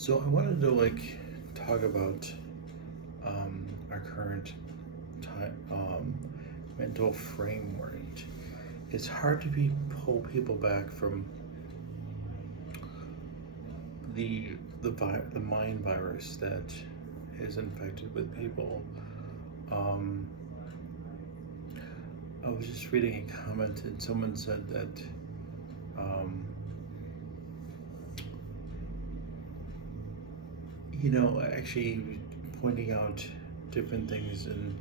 So I wanted to talk about our current time mental framework. It's hard to pull people back from the mind virus that is infected with people. Um, I was just reading a comment and someone said that um, actually pointing out different things in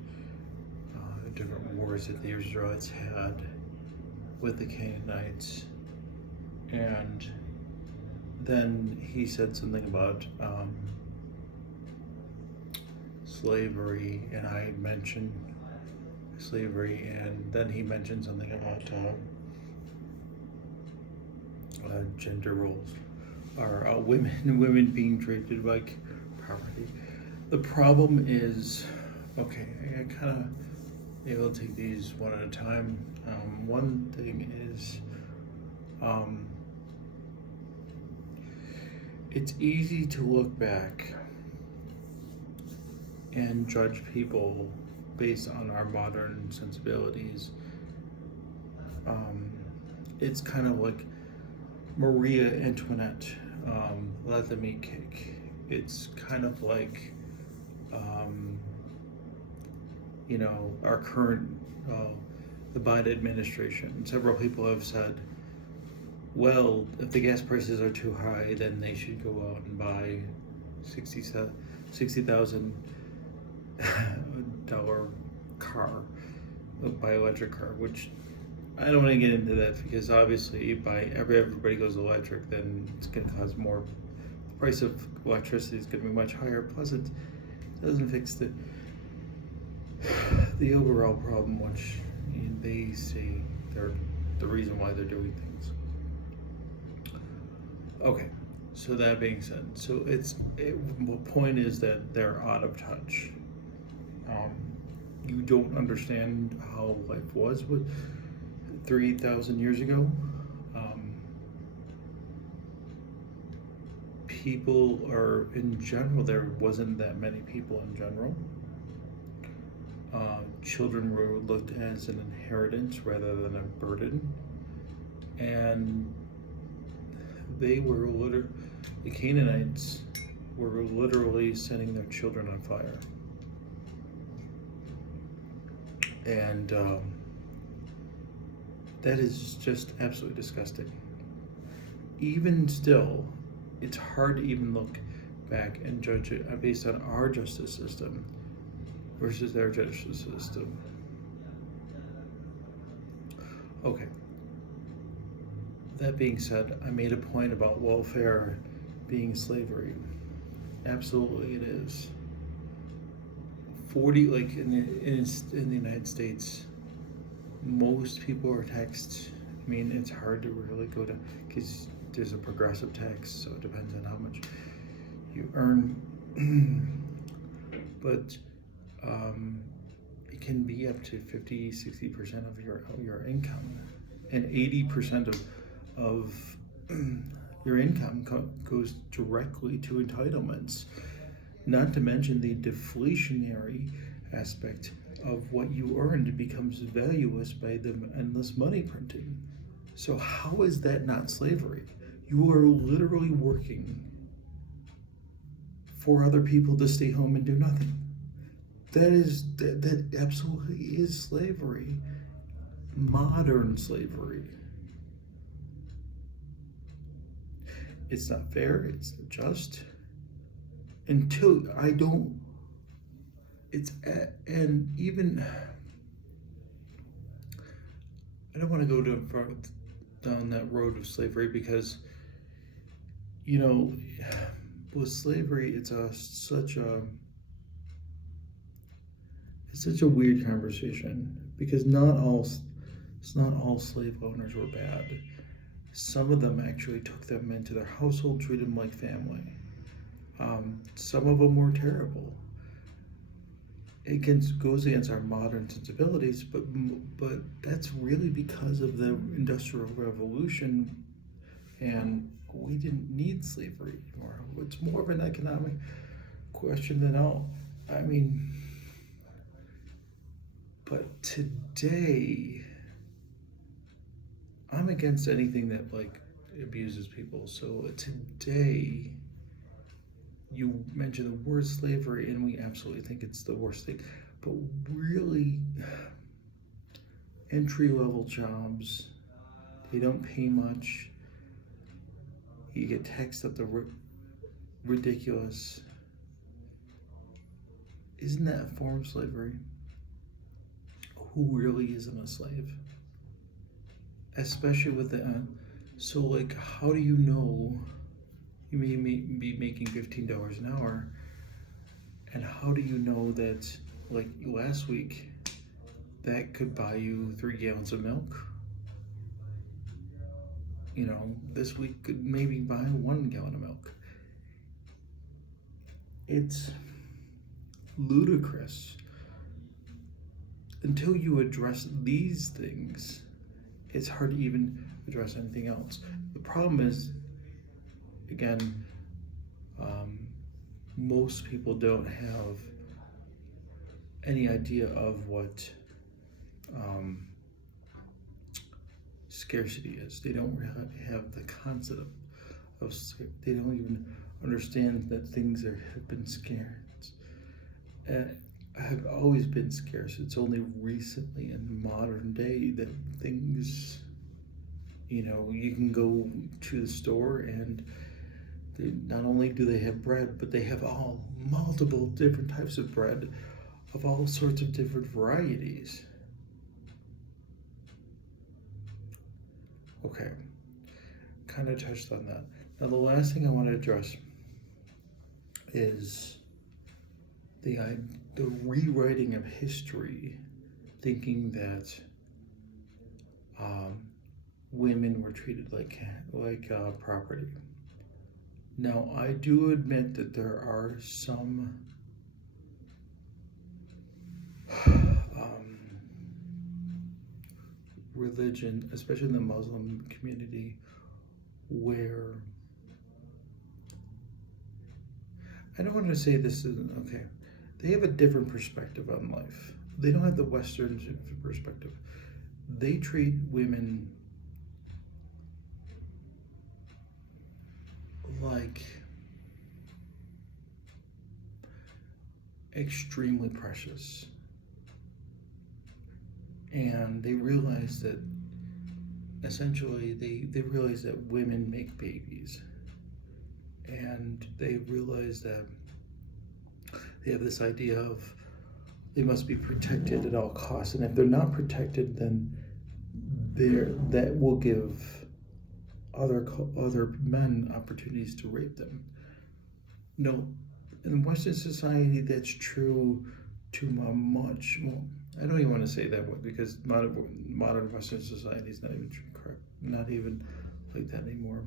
different wars that the Israelites had with the Canaanites, and then he said something about slavery, and I mentioned slavery, and then he mentioned something about gender roles or women being treated like property. The problem is, okay, I kind of able to take these one at a time. One thing is, it's easy to look back and judge people based on our modern sensibilities. It's kind of like Maria Antoinette, let them eat cake. It's kind of like, our current, the Biden administration. Several people have said, well, if the gas prices are too high, then they should go out and buy $60,000 car, buy electric car, which I don't want to get into that because obviously everybody goes electric, then it's going to cause more. The price of electricity is going to be much higher. Plus, it doesn't fix the overall problem, which they say they're the reason why they're doing things. Okay, so that being said, the point is that they're out of touch. You don't understand how life was with 3,000 years ago. People are, in general, there wasn't that many people in general. Children were looked as an inheritance rather than a burden, and the Canaanites were literally setting their children on fire. And that is just absolutely disgusting. Even still, it's hard to even look back and judge it based on our justice system versus their justice system. Okay. That being said, I made a point about welfare being slavery. Absolutely, it is. 40, like in the United States, most people are taxed. I mean, it's hard to really go to, because there's a progressive tax, so it depends on how much you earn. But it can be up to 50-60% of your income, and 80% of your income goes directly to entitlements. Not to mention the deflationary aspect of what you earned becomes valueless by the endless money printing. So how is that not slavery? You are literally working for other people to stay home and do nothing. That absolutely is slavery. Modern slavery. It's not fair, it's not just. Until I don't, and even, I don't want to go down that road of slavery because, with slavery, it's such a weird conversation because not all slave owners were bad. Some of them actually took them into their household, treated them like family. Some of them were terrible. It goes against our modern sensibilities, but that's really because of the Industrial Revolution and we didn't need slavery anymore. It's more of an economic question than all. I mean, but today, I'm against anything that like abuses people. So today, you mentioned the word slavery, and we absolutely think it's the worst thing. But really, entry level jobs, they don't pay much. You get taxed up the ridiculous. Isn't that a form of slavery? Who really isn't a slave? Especially with the so like, how do you know you may be making $15 an hour, and how do you know that, like last week, that could buy you 3 gallons of milk? You know, this week could maybe buy 1 gallon of milk. It's ludicrous. Until you address these things, it's hard to even address anything else. The problem is, again, most people don't have any idea of what scarcity is. They don't really have the concept of they don't even understand that things have been scarce. Have always been scarce. It's only recently in modern day that things, you know, you can go to the store and not only do they have bread, but they have multiple different types of bread of all sorts of different varieties. Okay, kind of touched on that. Now the last thing I want to address is the rewriting of history, thinking that women were treated like property. Now, I do admit that there are some religion, especially in the Muslim community, where I don't want to say this isn't okay. They have a different perspective on life. They don't have the Western perspective. They treat women like extremely precious. And they realize that essentially they realize that women make babies. And they realize that they have this idea of they must be protected at all costs, and if they're not protected, then that will give other men opportunities to rape them. No, in Western society, that's true to much more. I don't even want to say that word because modern Western society is not even correct, not even like that anymore.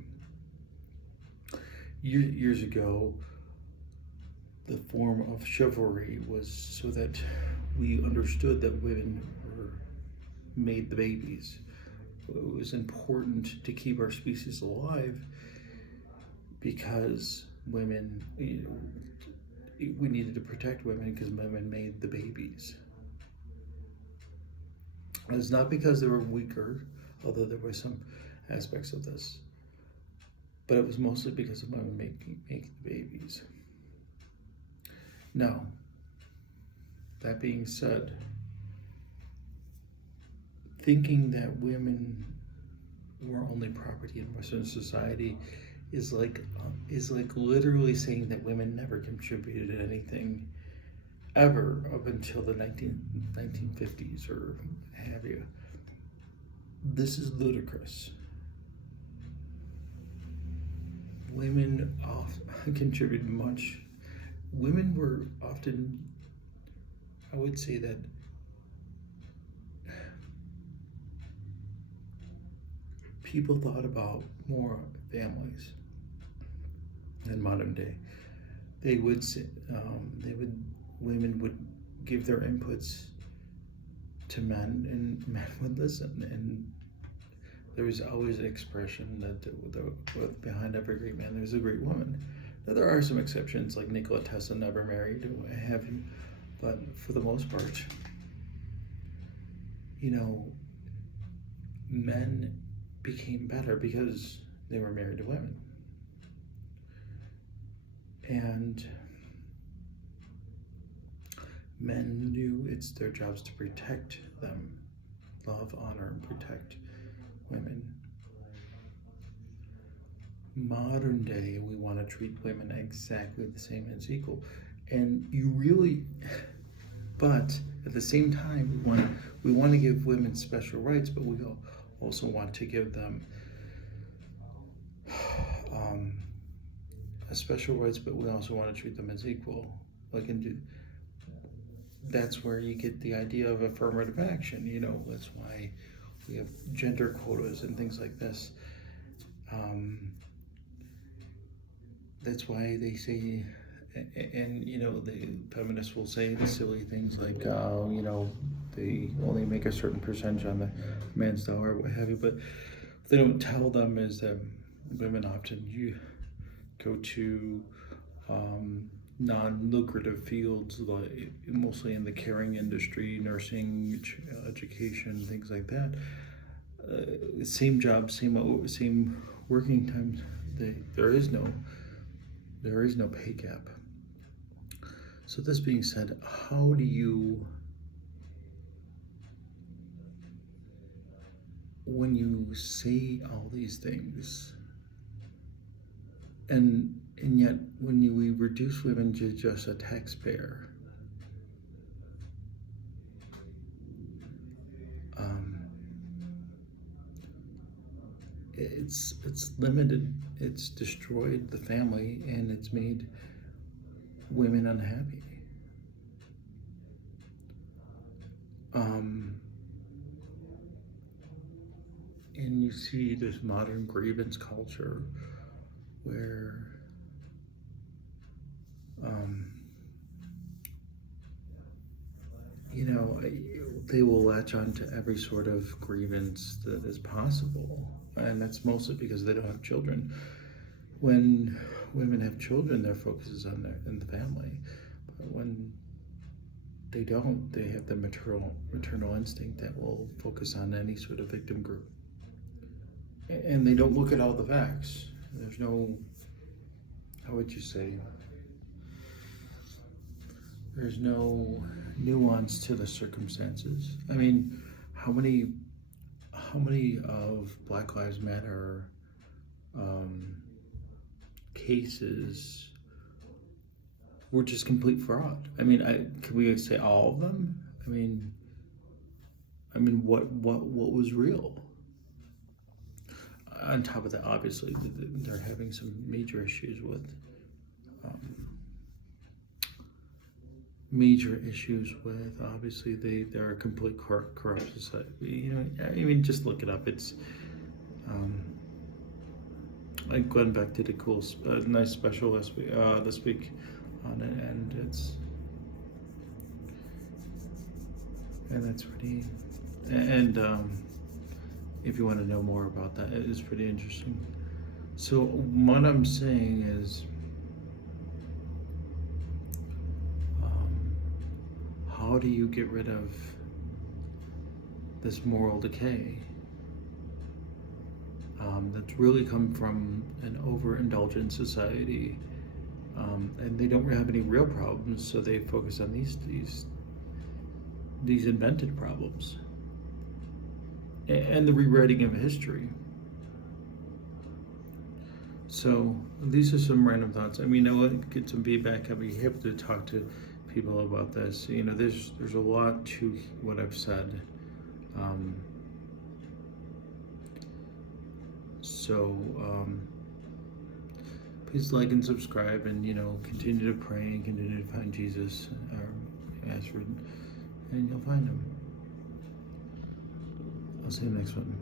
Years ago, the form of chivalry was so that we understood that women made the babies. It was important to keep our species alive because women, we needed to protect women because women made the babies. And it's not because they were weaker, although there were some aspects of this, but it was mostly because of women making the babies. Now, that being said, thinking that women were only property in Western society is like literally saying that women never contributed anything ever up until the 1950s or have you. This is ludicrous. Women often contributed much. Women were often, I would say that people thought about more families in modern day. They would say, women would give their inputs to men, and men would listen. And There's always an expression that behind every great man, there's a great woman. Now, there are some exceptions, like Nikola Tesla never married, or what have you, but for the most part, men became better because they were married to women. And men knew it's their jobs to protect them, love, honor, and protect women. Modern day, we want to treat women exactly the same as equal. And but at the same time, we want to give women special rights, but we also want to give them special rights, but we also want to treat them as equal. That's where you get the idea of affirmative action. That's why we have gender quotas and things like this. That's why they say, and the feminists will say the silly things like, they only make a certain percentage on the man's dollar, or what have you. But what they don't tell them is that women often go to non-lucrative fields, like mostly in the caring industry, nursing, education, things like that. Same job, same working times. There is no pay gap. So this being said, how do you, when you say all these things, and yet when we reduce women to just a taxpayer, it's limited, it's destroyed the family, and it's made women unhappy. And you see this modern grievance culture where they will latch on to every sort of grievance that is possible, and that's mostly because they don't have children. When women have children, their focus is in the family, but when they don't, they have the maternal instinct that will focus on any sort of victim group, and they don't look at all the facts. There's no, how would you say, there's no nuance to the circumstances. I mean, how many of Black Lives Matter cases were just complete fraud? I mean, can we say all of them? I mean, what was real? On top of that, obviously, they're having some major issues with obviously they're a complete corrupt society. Just look it up. It's like Glenn Beck did a nice special this week on it, and that's pretty. And if you want to know more about that, it is pretty interesting. So what I'm saying is, how do you get rid of this moral decay that's really come from an overindulgent society, and they don't have any real problems, so they focus on these invented problems and the rewriting of history. So these are some random thoughts. I mean, I want to get some feedback. I'll be happy to talk to people about this. There's a lot to what I've said. Please like and subscribe, and continue to pray and continue to find Jesus, and you'll find him. I'll see you next one.